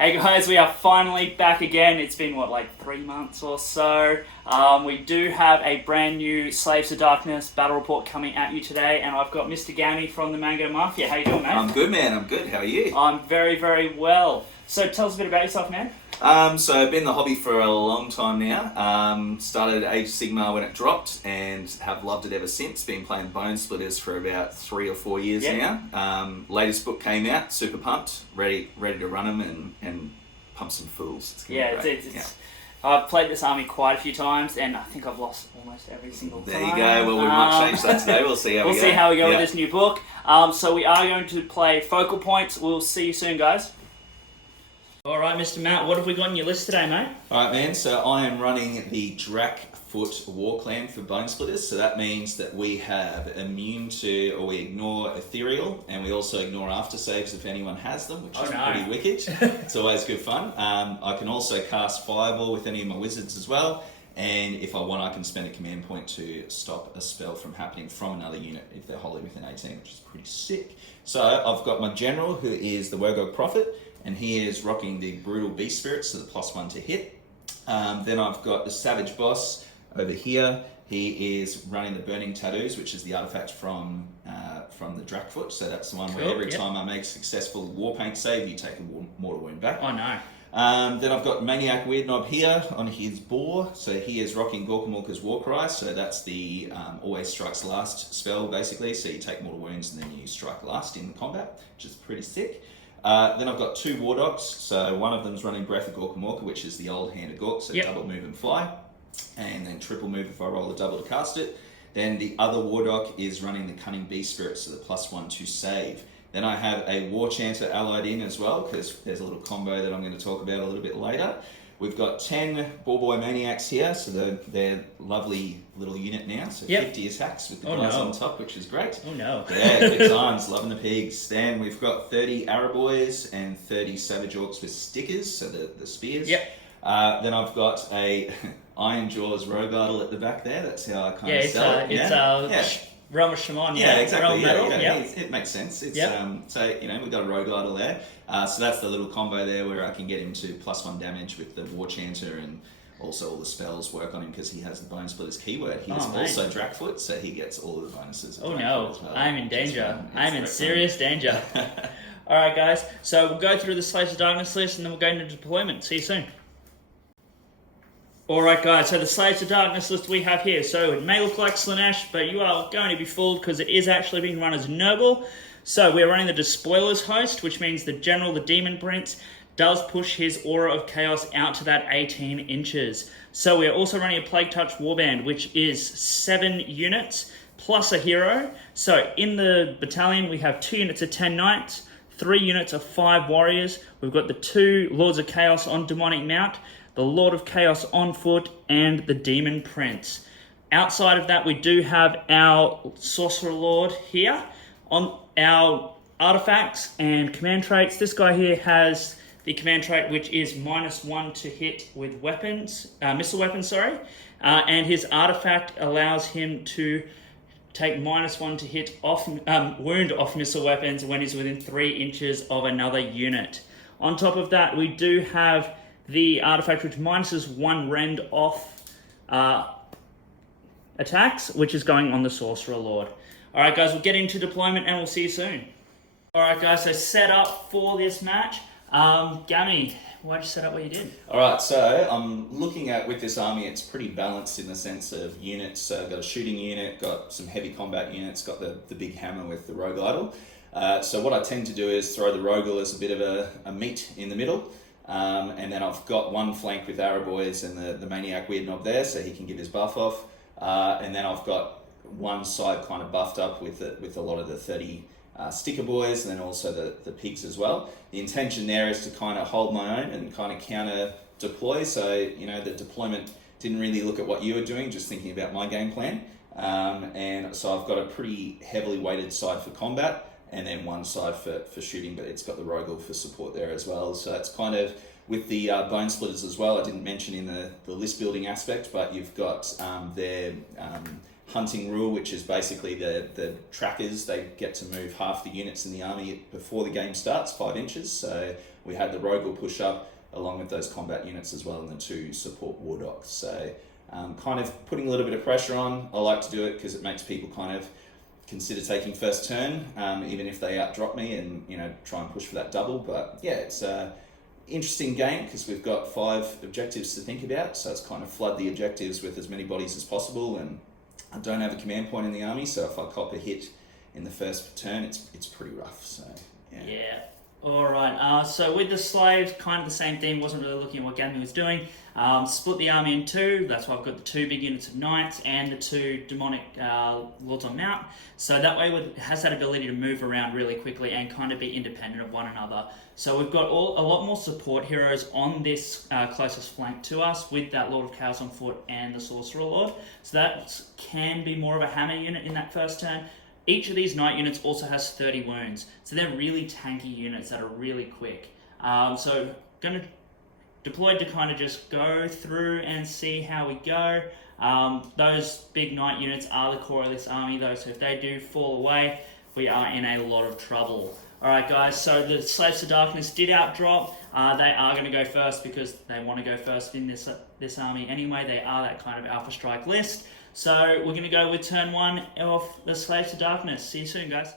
Hey guys, we are finally back again. It's been, what, like 3 months or so. We do have a brand new Slaves to Darkness battle report coming at you today, and I've got Mr. Gammie from the Mango Mafia. How you doing, mate? I'm good, man. I'm good. How are you? I'm very, very well. So tell us a bit about yourself, man. So I've been in the hobby for a long time now. Started Age of Sigmar when it dropped and have loved it ever since. Been playing Bonesplitters for about 3 or 4 years now. Latest book came out, super pumped, ready to run them and pump some fools. It's I've played this army quite a few times, and I think I've lost almost every single time. There you go. Well, we might change that today. We'll see how we go. We'll see how we go with this new book. So we are going to play Focal Points. We'll see you soon, guys. All right, Mr. Matt, what have we got on your list today, mate? All right, man. So I am running the Drakkfoot Warclan for Bonesplitters. So that means that we have immune to, or we ignore ethereal, and we also ignore after saves if anyone has them, which is pretty wicked. It's always good fun. I can also cast Fireball with any of my wizards as well. And if I want, I can spend a command point to stop a spell from happening from another unit if they're wholly within 18, which is pretty sick. So I've got my general, who is the Wurrgog Prophet, and he is rocking the Brutal Beast Spirit, so the +1 to hit. Then I've got the Savage Boss over here. He is running the Burning Tattooz, which is the artifact from the Drakkfoot. So that's the one where every time I make a successful war paint save, you take a mortal wound back. Oh no. Then I've got Maniak Weirdnob here on his boar. So he is rocking Gorkamorka's War Cry. So that's the always strikes last spell, basically. So you take mortal wounds and then you strike last in combat, which is pretty sick. Then I've got 2 Wardokks. So one of them's running Breath of Gorkamorka, which is the old hand of Gork, so double move and fly. And then triple move if I roll a double to cast it. Then the other Wardokk is running the Cunning Beast Spirit, so the +1 to save. Then I have a War Chanter allied in as well, because there's a little combo that I'm going to talk about a little bit later. We've got 10 Boy Maniacs here, so they're lovely little unit now. So 50 attacks with the guys on top, which is great. Oh no. Yeah, good times, loving the pigs. Then we've got 30 Araboys and 30 Savage Orcs with stickers, so the spears. Yep. Then I've got a Iron Jaws Rogue Idol at the back there. That's how I kind of sell it. Realm of Shimon, exactly. Realm Metal, it makes sense. It's so we've got a Rogue Idol there. So that's the little combo there where I can get him to +1 damage with the War Chanter, and also all the spells work on him because he has the Bonesplitterz keyword. He's also Drakkfoot, so he gets all of the bonuses. Oh no, as well. I'm in danger. I'm in serious danger. All right, guys. So we'll go through the Slaves of Darkness list, and then we'll go into deployment. See you soon. Alright guys, so the Slaves of Darkness list we have here. So it may look like Slaanesh, but you are going to be fooled because it is actually being run as Nurgle. So we're running the Despoilers host, which means the General, the Demon Prince, does push his Aura of Chaos out to that 18 inches. So we're also running a Plague Touch Warband, which is 7 units plus a hero. So in the battalion we have 2 units of 10 Knights, 3 units of 5 Warriors. We've got the 2 Lords of Chaos on Demonic Mount, the Lord of Chaos on foot, and the Demon Prince. Outside of that, we do have our Sorcerer Lord here. On our artifacts and command traits, this guy here has the command trait which is -1 to hit with weapons, missile weapons, and his artifact allows him to take -1 to hit wound off missile weapons when he's within 3 inches of another unit. On top of that, we do have the artifact which -1 rend off attacks, which is going on the Sorcerer Lord. Alright guys, we'll get into deployment and we'll see you soon. Alright guys, so set up for this match. Gammie, why'd you set up what you did? Alright, so I'm looking at, with this army, it's pretty balanced in the sense of units. So I've got a shooting unit, got some heavy combat units, got the big hammer with the Rogue Idol. So what I tend to do is throw the Rogal as a bit of a meat in the middle. And then I've got one flank with Araboys and the Maniak Weirdnob there, so he can give his buff off. And then I've got one side kind of buffed up with a lot of the 30 sticker boys, and then also the pigs as well. The intention there is to kind of hold my own and kind of counter deploy. So the deployment didn't really look at what you were doing, just thinking about my game plan. And so I've got a pretty heavily weighted side for combat, and then one side for shooting, but it's got the Rogal for support there as well. So it's kind of with the Bonesplitters as well. I didn't mention in the list building aspect, but you've got their hunting rule, which is basically the trackers. They get to move half the units in the army before the game starts, 5 inches. So we had the Wurrgog push up along with those combat units as well, and the 2 support Wardokk. So kind of putting a little bit of pressure on. I like to do it because it makes people kind of consider taking first turn, even if they outdrop me, and try and push for that double. But yeah, it's a interesting game because we've got 5 objectives to think about, so it's kind of flood the objectives with as many bodies as possible. And I don't have a command point in the army, so if I cop a hit in the first turn, it's pretty rough. So yeah. All right. So with the slaves, kind of the same thing. Wasn't really looking at what Gammie was doing. Split the army in 2. That's why I've got the 2 big units of knights and the 2 demonic lords on mount. So that way it has that ability to move around really quickly and kind of be independent of one another. So we've got a lot more support heroes on this closest flank to us, with that Lord of Chaos on foot and the Sorcerer Lord. So that can be more of a hammer unit in that first turn. Each of these knight units also has 30 wounds, so they're really tanky units that are really quick. So going to deploy to kind of just go through and see how we go. Those big knight units are the core of this army though, so if they do fall away, we are in a lot of trouble. Alright guys, so the Slaves to Darkness did outdrop. They are going to go first because they want to go first in this army anyway. They are that kind of Alpha Strike list. So we're going to go with turn 1 of the Slaves to Darkness. See you soon, guys.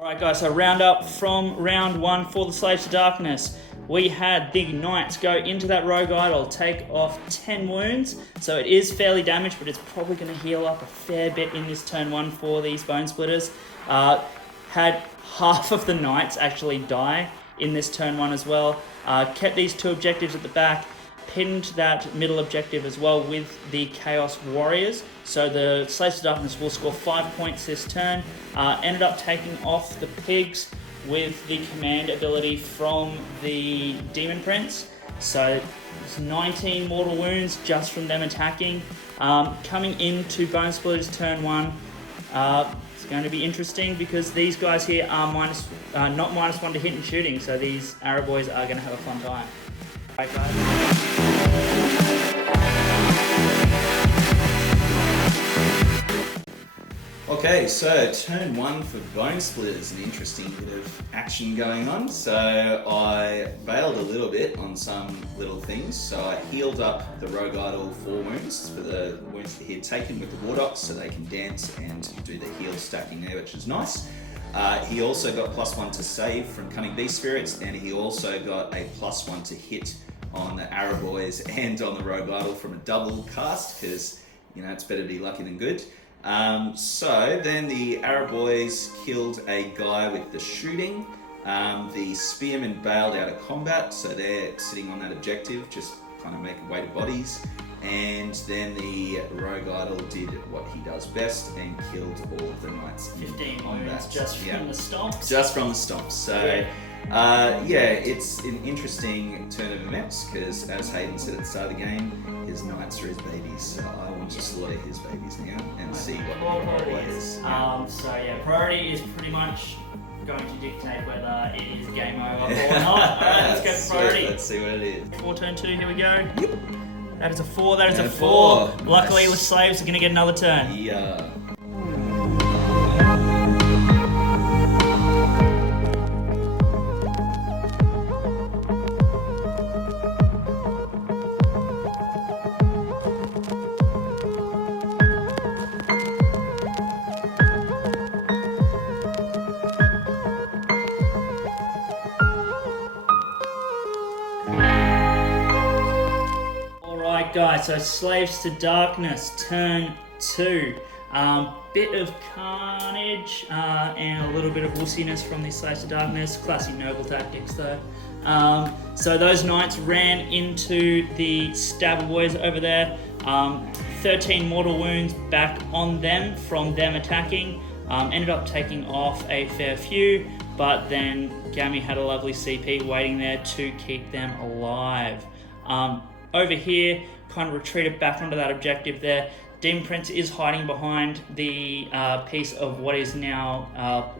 Alright guys, so round up from round 1 for the Slaves to Darkness. We had the Knights go into that Rogue Idol, take off 10 wounds, so it is fairly damaged, but it's probably going to heal up a fair bit in this turn 1 for these Bonesplitters. Had half of the Knights actually die in this turn 1 as well. Kept these 2 objectives at the back, pinned that middle objective as well with the Chaos Warriors, so the Slaves to Darkness will score 5 points this turn. Ended up taking off the Pigs with the command ability from the Demon Prince. So it's 19 mortal wounds just from them attacking. Coming into Bonesplitterz turn 1, it's going to be interesting because these guys here are not -1 to hit and shooting, so these Arab boys are going to have a fun time. Alright guys. Okay, so turn 1 for Bonesplitterz, an interesting bit of action going on. So I bailed a little bit on some little things. So I healed up the Rogue Idol 4 wounds for the wounds that he had taken with the Wardokk, so they can dance and do the heal stacking there, which is nice. He also got +1 to save from Cunning Beast Spirits, and he also got a +1 to hit on the Arab boys and on the Rogue Idol from a double cast, because it's better to be lucky than good. So then the Arab boys killed a guy with the shooting. The spearmen bailed out of combat, so they're sitting on that objective, just kind of making way to bodies. And then the Rogue Idol did what he does best and killed all of the knights. 15 wounds just from the stomps. Just from the stomps. So it's an interesting turn of events because, as Hayden said at the start of the game, his knights are his babies. So I want to slaughter his babies now and see what the priority is. Priority is pretty much going to dictate whether it is game over or not. Alright, let's go for priority. Let's see what it is. For turn 2, here we go. Yep. That is a 4, that is and a 4. Luckily nice. With slaves, we're going to get another turn. Yeah. Guys, so Slaves to Darkness, turn 2. Bit of carnage and a little bit of wussiness from these Slaves to Darkness. Classic noble tactics though. So those knights ran into the Stabber boys over there. 13 mortal wounds back on them from them attacking. Ended up taking off a fair few, but then Gammie had a lovely CP waiting there to keep them alive. Over here, kind of retreated back onto that objective there. Demon Prince is hiding behind the piece of what is now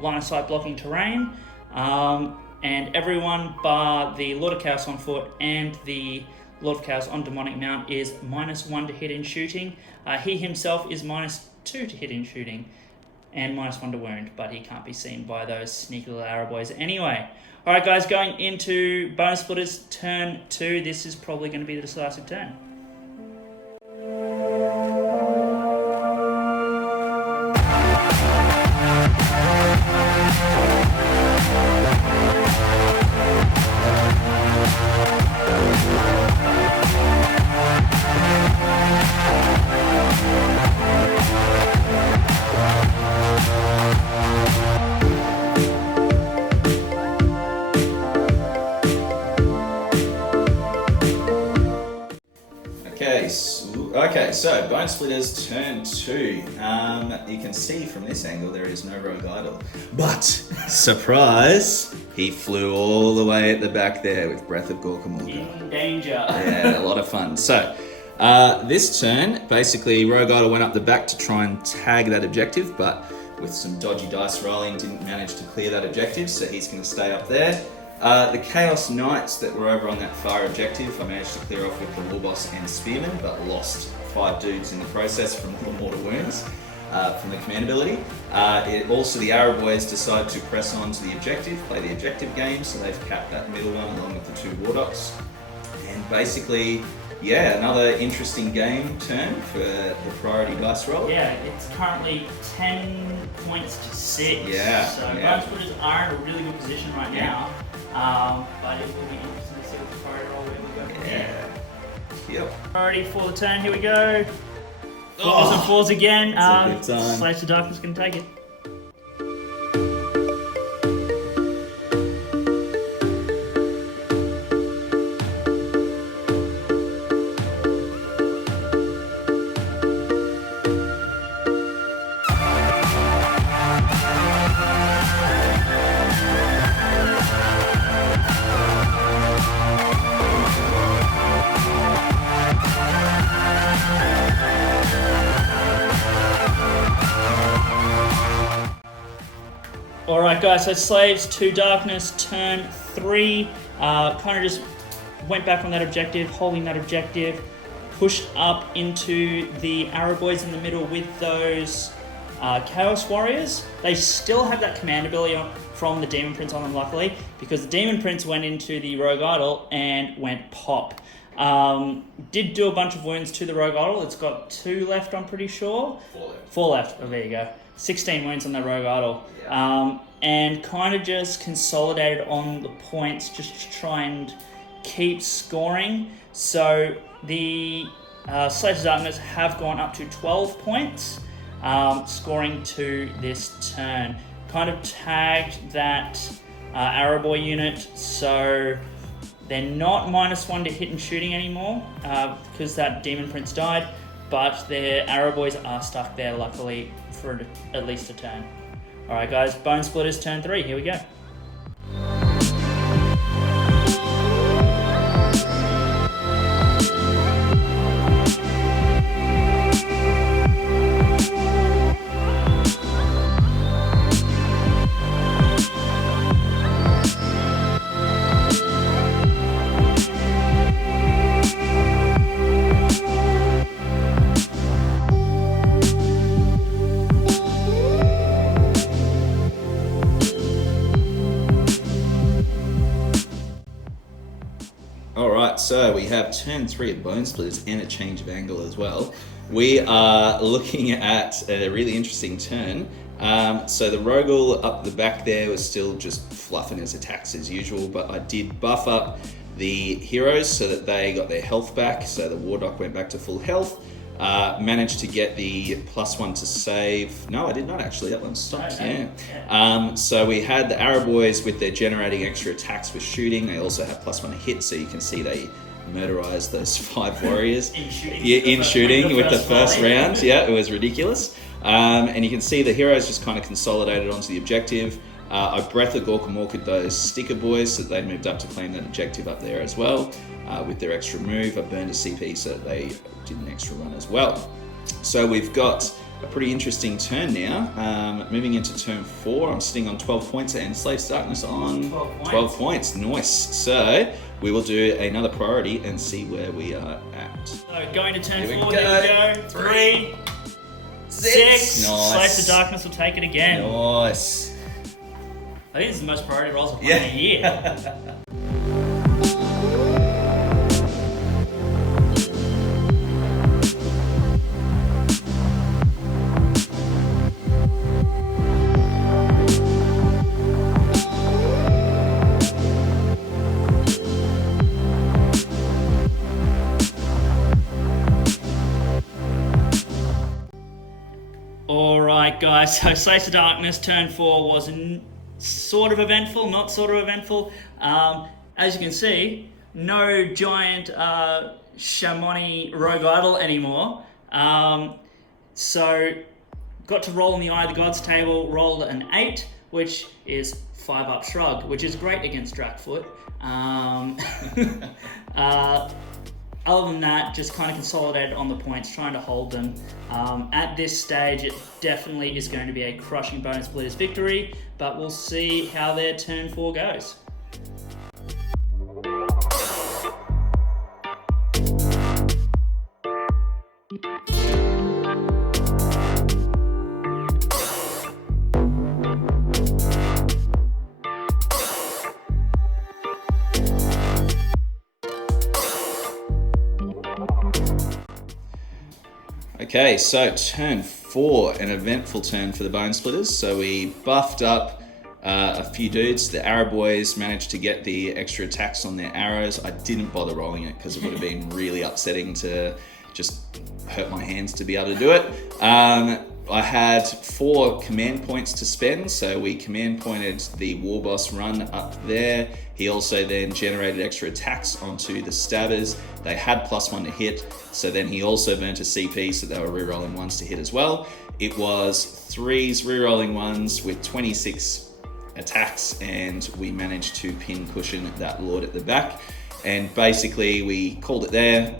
line of sight blocking terrain. And everyone bar the Lord of Chaos on foot and the Lord of Chaos on demonic mount is -1 to hit in shooting. He himself is -2 to hit in shooting and -1 to wound, but he can't be seen by those sneaky little arrow boys anyway. Alright guys, going into Bonesplitterz turn 2, this is probably going to be the decisive turn. Okay, so Bonesplitterz turn 2. You can see from this angle there is no rogue idol. But, surprise, he flew all the way at the back there with Breath of Gorkamorka. In danger. Yeah, a lot of fun. So, this turn, basically Rogue Idol went up the back to try and tag that objective, but with some dodgy dice rolling didn't manage to clear that objective, so he's going to stay up there. The Chaos Knights that were over on that far objective, I managed to clear off with the Warboss and Spearman, but lost 5 dudes in the process from the mortar wounds from the command ability. Also, the Arrow Boys decided to press on to the objective, play the objective game, so they've capped that middle one along with the 2 Wardokks. And basically, yeah, another interesting game turn for the priority dice roll. Yeah, it's currently 10 points to 6. Yeah. So yeah. Bonesplitterz are in a really good position right now. But it will be interesting to see what the priority roll where we go from here. Yep. Priority for the turn, here we go. Fours and fours again. It's a good time. Slash of Darkness can take it. Alright guys, so Slaves to Darkness, turn 3, kind of just went back on that objective, holding that objective, pushed up into the Arrow Boys in the middle with those Chaos Warriors. They still have that command ability from the Demon Prince on them, luckily, because the Demon Prince went into the Rogue Idol and went pop. Did do a bunch of wounds to the Rogue Idol. It's got 2 left, I'm pretty sure. 4 left. 4 left. Oh, there you go. 16 wounds on the Rogue Idol. Yeah. And kind of just consolidated on the points just to try and keep scoring. So the Slaves of Darkness have gone up to 12 points, scoring to this turn. Kind of tagged that Arrow Boy unit, so they're not -1 to hit and shooting anymore because that Demon Prince died, but their Arrow Boys are stuck there, luckily, for at least a turn. Alright guys, Bonesplitterz turn 3, here we go. So we have turn 3 of Bonesplitterz and a change of angle as well. We are looking at a really interesting turn. So the Rogel up the back there was still just fluffing his attacks as usual, but I did buff up the heroes so that they got their health back. So the Wardokk went back to full health. Managed to get the +1 to save. No, I did not actually. That one stopped. Yeah. So we had the Arrow Boys with their generating extra attacks with shooting. They also have +1 to hit, so you can see they murderized those 5 warriors in shooting. Yeah, in shooting with the first round. Yeah, it was ridiculous. And you can see the heroes just kind of consolidated onto the objective. I Breath of Gorkamorka those sticker boys so that they moved up to claim that objective up there as well. With their extra move, I burned a CP so that they did an extra run as well. So we've got a pretty interesting turn now. Moving into turn 4, I'm sitting on 12 points and Slaves to Darkness on 12 points. Nice. So we will do another priority and see where we are at. So going to turn 4, Here we here we go. 3, 6. Nice. Slaves to Darkness will take it again. Nice. I think this is the most priority rolls I've won in a year. Alright guys, so Slaves to Darkness turn 4 was sort of eventful, not sort of eventful. As you can see, no giant Shamoni Rogue Idol anymore. So got to roll in the Eye of the Gods table, rolled an 8, which is 5 up shrug, which is great against Drakkfoot. Other than that, just kind of consolidated on the points, trying to hold them. At this stage, it definitely is going to be a crushing Bonesplitters victory, but we'll see how their turn 4 goes. Okay, so turn 4, an eventful turn for the Bonesplitters. So we buffed up a few dudes. The arrow boys managed to get the extra attacks on their arrows. I didn't bother rolling it because it would have been really upsetting to just hurt my hands to be able to do it. I had 4 command points to spend, so we command pointed the war boss run up there. He also then generated extra attacks onto the stabbers. They had +1 to hit, so then he also burnt a CP, so they were rerolling 1s to hit as well. It was 3s rerolling 1s with 26 attacks, and we managed to pin cushion that lord at the back. And basically we called it there,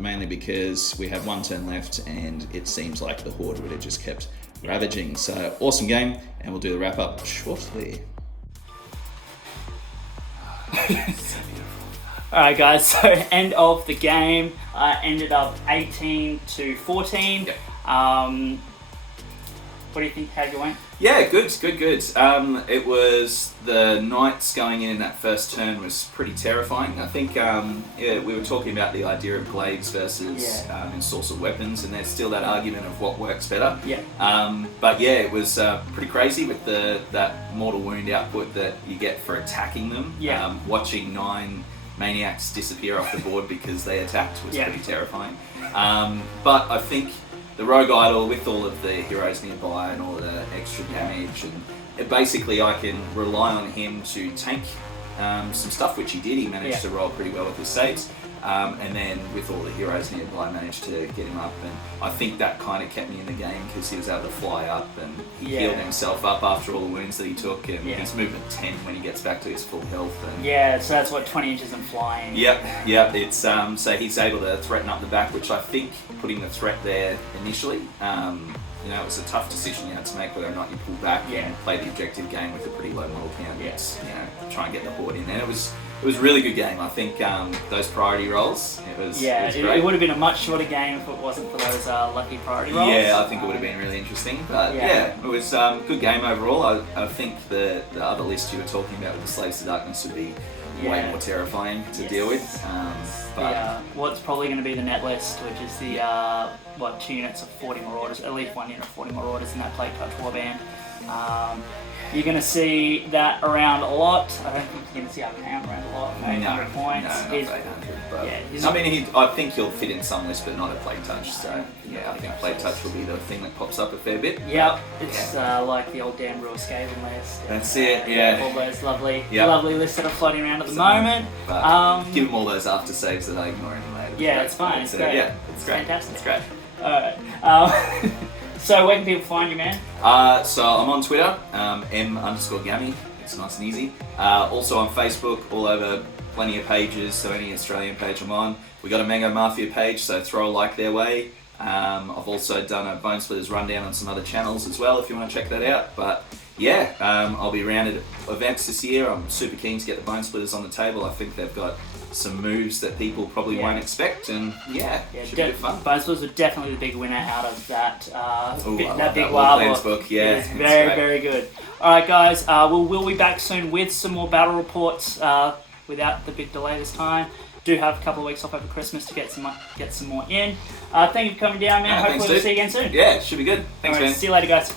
mainly because we had 1 turn left and it seems like the horde would have just kept ravaging. So awesome game, and we'll do the wrap up shortly. Alright guys, so end of the game, ended up 18-14. Yep. What do you think, how you went? Yeah, good. It was the knights going in that first turn was pretty terrifying. I think we were talking about the idea of glaives versus ensorcelled weapons, and there's still that argument of what works better. Yeah. But yeah, it was pretty crazy with that mortal wound output that you get for attacking them. Yeah. Watching 9 maniacs disappear off the board because they attacked was pretty terrifying. But I think the Rogue Idol, with all of the heroes nearby and all the extra damage, and basically I can rely on him to tank some stuff, which he did. He managed to roll pretty well with his saves, and then with all the heroes nearby, I managed to get him up, and I think that kind of kept me in the game because he was able to fly up and he healed himself up after all the wounds that he took, and his movement 10 when he gets back to his full health. And so that's what, 20 inches and flying. Yep. It's so he's able to threaten up the back, which I think putting the threat there initially, it was a tough decision you had to make whether or not you pull back and play the objective game with a pretty low model count. Try and get the horde in there. It was a really good game. I think those priority rolls, it was great. It would have been a much shorter game if it wasn't for those lucky priority rolls. Yeah, I think it would have been really interesting. But it was a good game overall. I think the other list you were talking about with the Slaves to Darkness would be way more terrifying to deal with. What's probably going to be the net list, which is the 2 units of 40 more orders, at least 1 unit of 40 more orders in that Plague Touch Warband. You're going to see that around a lot. I don't think you're going to see Arcane around a lot. 800 points. No, not 800. But I think he'll fit in some list, but not a Plague Touch. So I think Plague Touch will be the thing that pops up a fair bit. Yep, it's like the old Dan Rule Skaven list. That's it. All those lovely lists that are floating around at the moment. But give them all those after saves that I ignore anyway. Yeah, it's fine. It's great. Yeah, it's fantastic. It's great. Alright. So where can people find you, man? So I'm on Twitter, M_Gammie. It's nice and easy. Also on Facebook, all over, plenty of pages. So any Australian page I'm on. We got a Mango Mafia page, so throw a like their way. I've also done a Bonesplitterz rundown on some other channels as well if you want to check that out. But yeah, I'll be around at events this year. I'm super keen to get the Bonesplitterz on the table. I think they've got some moves that people probably won't expect, and should be good fun. Bonesplitterz were definitely the big winner out of that that big Warclans book. Yeah, it's very good. Alright guys, we'll be back soon with some more battle reports without the big delay this time. Do have a couple of weeks off over Christmas to get some more in. Thank you for coming down, man. Hopefully we'll see you again soon. Yeah, should be good. Thanks, man. See you later, guys.